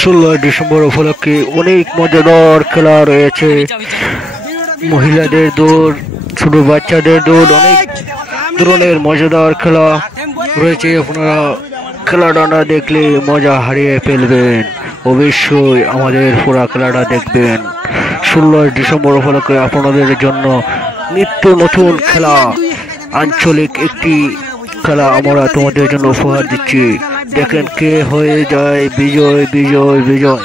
16 December উপলক্ষে অনেক মজাদার খেলা রয়েছে। মহিলাদের দৌড়, ছোট বাচ্চাদের দৌড়, অনেক ধরনের মজাদার খেলা রয়েছে। আপনারা খেলাটা না দেখলে মজা হারিয়ে ফেলবেন। অবশ্যই আমাদের পুরা খেলাটা দেখবেন। 16 ডিসেম্বর উপলক্ষে আপনাদের জন্য নিত্য নতুন খেলা, আঞ্চলিক একটি খেলা আমরা তোমাদের জন্য উপহার দিচ্ছি। দেখেন কে হয়ে যায় বিজয় বিজয় বিজয়।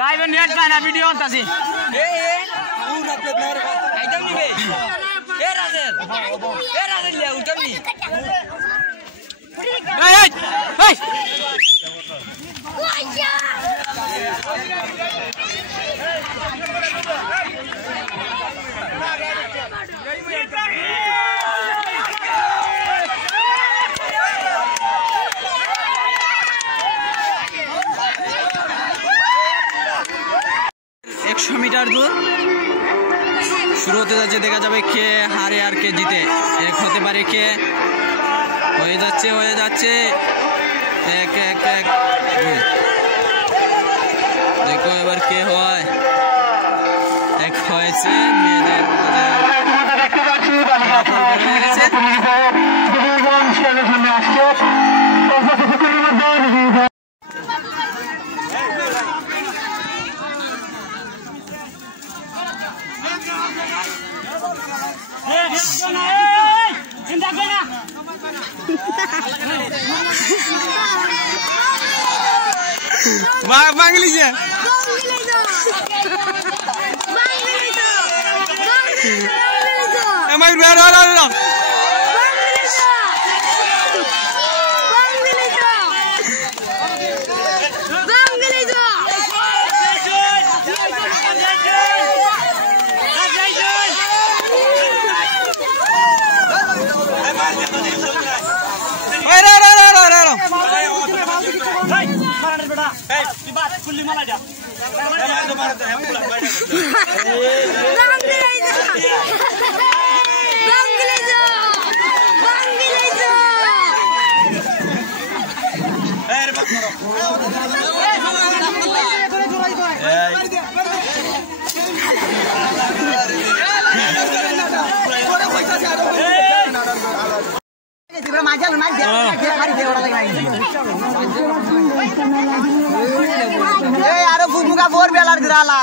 লাইভ নেট পায় না, ভিডিও আছে। মিটার দূর শুরু হতে যাচ্ছে। দেখা যাবে কে হারে আর কে জিতে। এক হতে পারে কে। হয়ে যাচ্ছে এক এক এক দুই। দেখো এবার কে হয়। এক হয়েছে মেয়েদের বাঙালি যে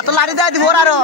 তো লাড়ি দেয় দিব আরো